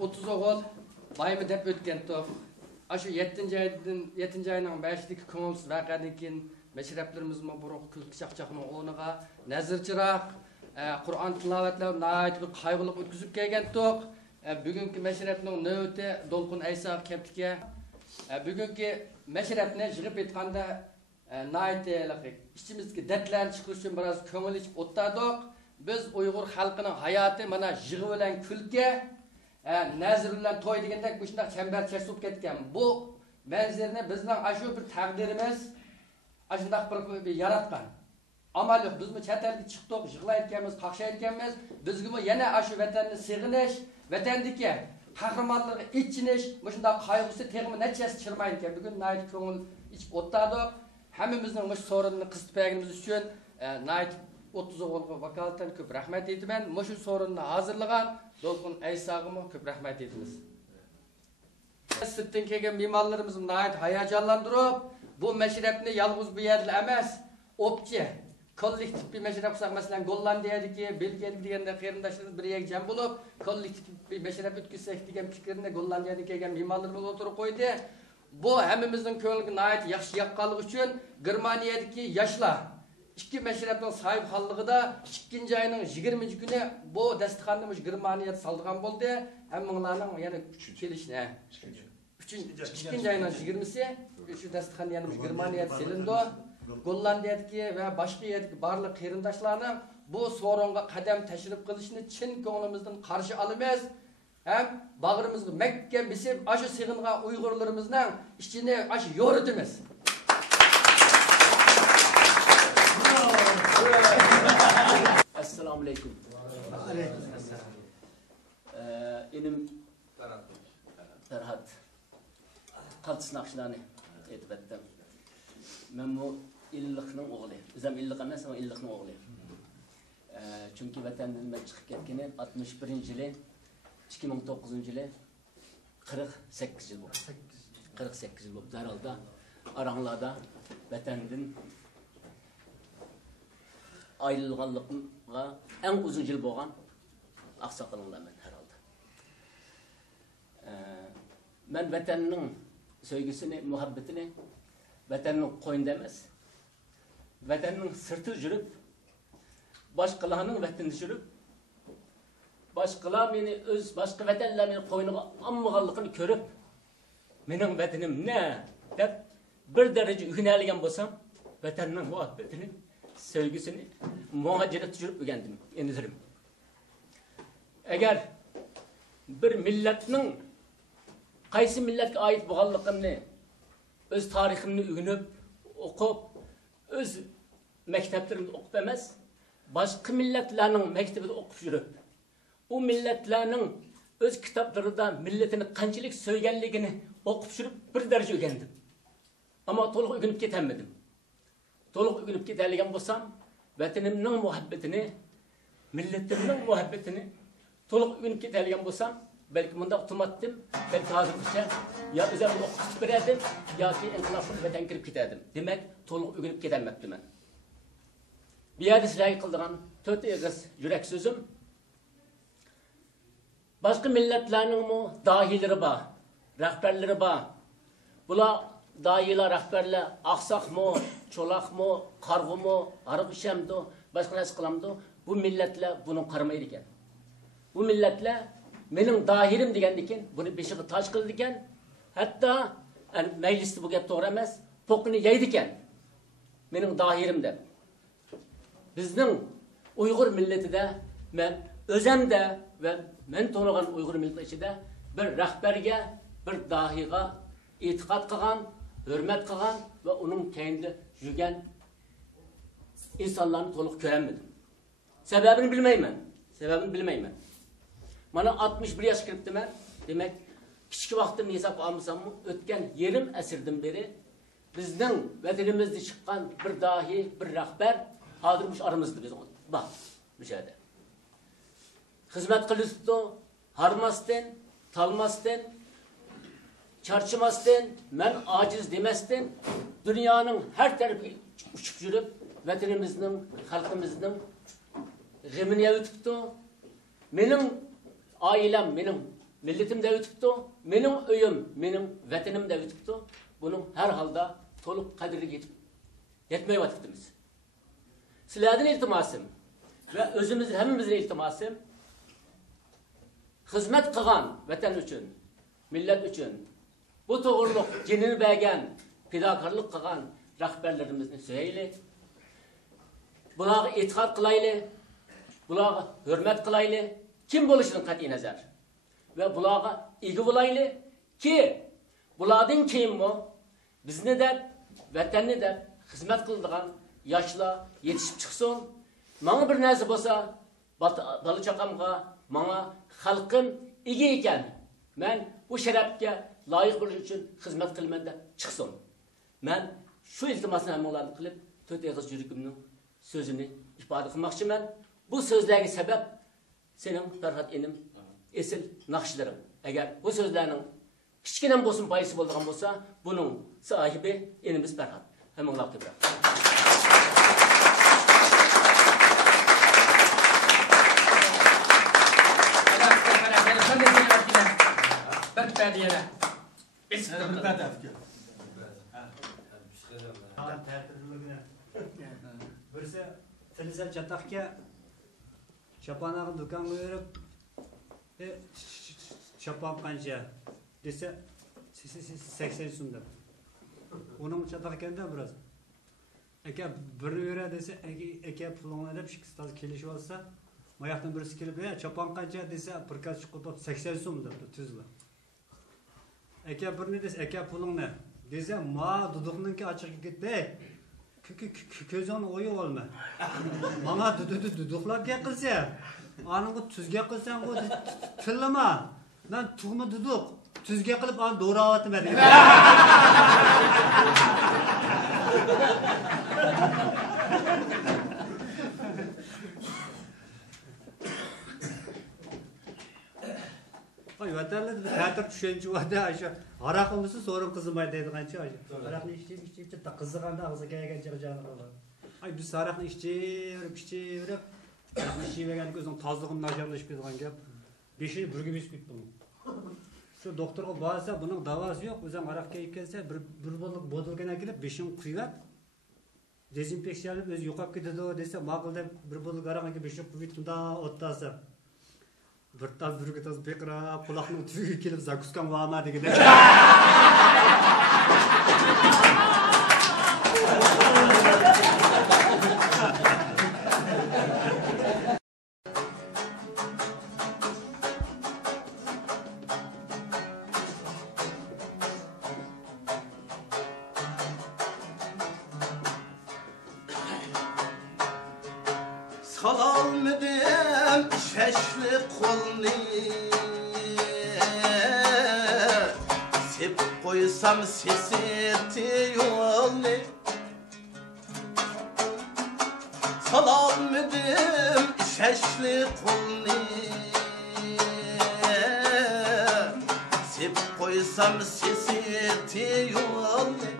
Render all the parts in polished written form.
30 o'g'il baymi deb o'tgan to'q. Aşı 7. ayının 5'deki konuls vaqadan keyin meşreplerimiz buruq kulki çaqçaqning o'rniga nazirchiroq Qur'on tilovatlar nihoyat bir qayg'uliq o'tkazib kelgan to'q. Bugungi meşrepning navbati Dolqin Aysa keptiki. Bugungi meşrepni yig'ib aytganda nihoyat ichimizga dardlar chiqish uchun biroz ko'ngil ichib o'ttirdik. Biz Uyg'ur xalqining hayoti mana yig'i bilan kulki nazir bilan to'y degandek bu shunday chambar chasib ketgan. Bu manzarni bizning ashu bir taqdirimiz ashundaq bir yaratgan. Amal yo'q, biz bu chet elga chiqdik, yig'layotganmiz, qaqshayotganmiz. Bizga yana ashu vatanni seg'inish, vatandagi qahramonlarga ichinish, bu shunday qayg'usi teg'imi nechasi chirmaydi ekan. Bugun nihoyat ko'ngil ichib o'ttirdik. Hammamizning bu so'rinni qisib berganimiz uchun nihoyat 30 o'g'ilga vakolatan ko'p rahmat aytaman. Mushu so'rinni hozirlagan Dolqin Aysa'ga ko'p rahmat aytamiz. Sirtdan kelgan me'morlarimizni nihoyat hayajonlantirib, bu mashrabni yolg'iz bu yerda emas, o'pchi kollektiv bir mashrab qilsak, masalan, Gollandiyadagi, Belgiyadagi deganda qarindoshlarimiz bir yerga jam bo'lib, kollektiv bir mashrab o'tkazsak degan fikrni Gollandiyadan kelgan me'morlarimiz o'tirib qo'ydi. Bu hammamizning ko'ngliga nihoyat yaxshi yoqqanligi uchun Germaniyadagi yoshlar ikki mashrabning sohibxonligida 2 ayning 20 kuni bu dasturxonni mush Germaniyada saldigan bo'ldi. Hammanglarning yana kelishni. 2 ayning 20si shu dasturxon yana mush Germaniyada selindi. Gollandiyadagi va boshqa yerdagi barliq qarindoshlarning bu so'ronga qadam tashrif qilishni chin ko'nglimizdan qarshi olamiz. Hem bağrımızı Mekke bisib aşı sığıngan Uygurlarımızdan içine aşı yoğurtimiz. Esselamu Aleyküm. Benim Ferhat. Kaltı nakşilerini etip ettim. Ben bu illiqning oğlu. Özüm illiq emas ama illiqning oğlu. Çünkü vatandan çıkıp ketgeni 61 yılı 2009 yılı 48 yıl bo'ldi. 48 yıl bo'ldi. Herhalde aranglarda vatandan ayrılganlıkga en uzun yıl bo'lgan aqsoqollar men herhalde. Men vatanning sevgisini, muhabbetini vatanning qo'ynida emas, vatanning sirti yurib, boshqalarning vatanida yurib, boshqalar meni boshqa vatanlar meni qo'yniga olmaganligini ko'rib, mening vatanim ne deb bir daraja o'rgangan bo'lsam, vatanning muhabbetini, sevgisini muhacirat yurib o'rgandim, endirim. Agar bir millatning qaysi millatga oid bo'lganligini, o'z tariximni o'rganib, o'qib, o'z maktablarimda o'qib emas, boshqa millatlarning maktabida o'qib yurib, u millatlarning o'z kitoblarida millatini qanchalik so'yganligini o'qib yurib bir daraja o'rgandim. Ammo to'liq o'rganib ketolmadim. To'liq o'rganib ketadigan bo'lsam, vatanimning muhabbetini, millatimning muhabbetini to'liq o'rganib ketadigan bo'lsam, belki bunda tumatdim, belki hozircha ya o'zimni o'qitib berdim yoki inqilobga vatan kirib ketardim. Demak, to'liq o'rganib ketolmabdim men. Bu yerda sizlarga qildigan 4 eg'iz yurak so'zim. Başka milletlerinin mu dahilleri var, rahberleri var. Bular dahiler, rahberler, aksak mı, çolak mı, kargı mı, arıkışem de, başka nasıl kılam da, bu milletler bunun karmayırken. Bu milletler benim dahilim diken, bunu beşiği taş kıldı diken, hatta yani mecliste bu gep doğru emez, pokunu yaydıken, benim dahilim de. Bizden Uygur milleti de, ben özemde ve men to'lagan Uyg'ur millati ichida bir rahbarga, bir dahiga e'tiqod qilgan, hurmat qilgan va uning keyinda yurgan insonlarni to'liq ko'rmadim. Sababini bilmayman. Mana 61 yoshga kiribman. Demak, kichik vaqtimni hisob olmasam, o'tgan yarim asrdan beri bizning vatanimizda chiqqan bir dahi, bir rahbar hozir mush aramizda biz bor. Bu yerda hizmet kılıstı, harmasdan, talmasdan, çarçımasdan, men aciz demezden, dünyanın her tarafı uçup yürüp, vatanimizin, halkımızın gımını ötüptü. Benim ailem, benim milletim de ötüptü, benim öyüm, benim vatanim de ötüptü. Bunun her halda toluk kadri yetmeye vatıftımız. Sizlerden iltimasım ve özümüz hemimizin iltimasım hizmet kılan vatan için, millet için bu doğruluk cinini beğen, fidakarlık kılan rahberlerimizin söyle. Buna itikat kılaylı, buna hürmet kılaylı, kim buluşunun kat'i nazar. Ve buna ilgi bulaylı ki buladın kim bu? Biz ne der, vatan ne der, hizmet kıldığın yaşla yetişip çıksın. Bana bir neresi olsa, balı çakamga, bana halkın iyi iken, ben bu şerefke layık buluş için hizmet kılmanda çıksın. Ben şu iltimasını hem olanı kılıp, töt eğiz yürükümün sözünü ifade kılmakçı ben. Bu sözlerine sebep senin Ferhat enim esil nakşilerim. Eğer bu sözlerinin kiçkinen bolsun payısı bolduğun bolsa, bunun sahibi enimiz Ferhat. Hemen Allah'a bırak. Birisi tilize çatakka çapanağın dükkanı verip çapan kanca dese 80 sundum. Onun çatakken de biraz. Eğer birini öyle dese eğer pulunu edip şıkstaz kelişi olsa mayaktan birisi kelip çapan kanca dese birkaç kutu 80 sundum tuzla. Eğer birini dese eğer pulun ne dese ma duduğununki açık gitti. Közün oyu olma. Bana duduklap ya kılsa, anını tüzge kılsan o tillama. Ben tuğumu duduk, tüzge kılıp anı doğru avatım edeyim. Ay vatanlı bir teatr düşünce vardı aşağı. Arakımızı sorun kızımaydı dedi kançı aşağı. Arakını içti ta kızıganda ağzı gelgen çıkacağını kalır. Ay biz arakını içti verip arakını içi vergen gözün tazlığının nacarlaşıp gitken gap. Beşini bir gibi ispit bunu. Şu doktorga bağırsa bunun davası yok. Özün arak keyip gelse bir balık bodulgana gelip beşini kuyuvat. Dezinfeksiyanlıp öz yokap gidedi o dese mağılda bir balık arakına gelip beşini kuyuvat tunda ottasa. Bir tas bir tas pekra kulağının tüyü kelip zakuskan vama degide. Salalmadım şeşli kolni sip koysam seseti yolni Salalmadım şeşli kolni sip koysam seseti yolni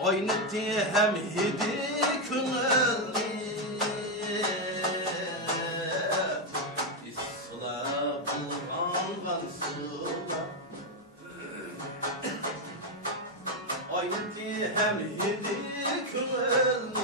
Oynadı hem hidi kınılni İsla burangan sıla Oynadı hem hidi kınılni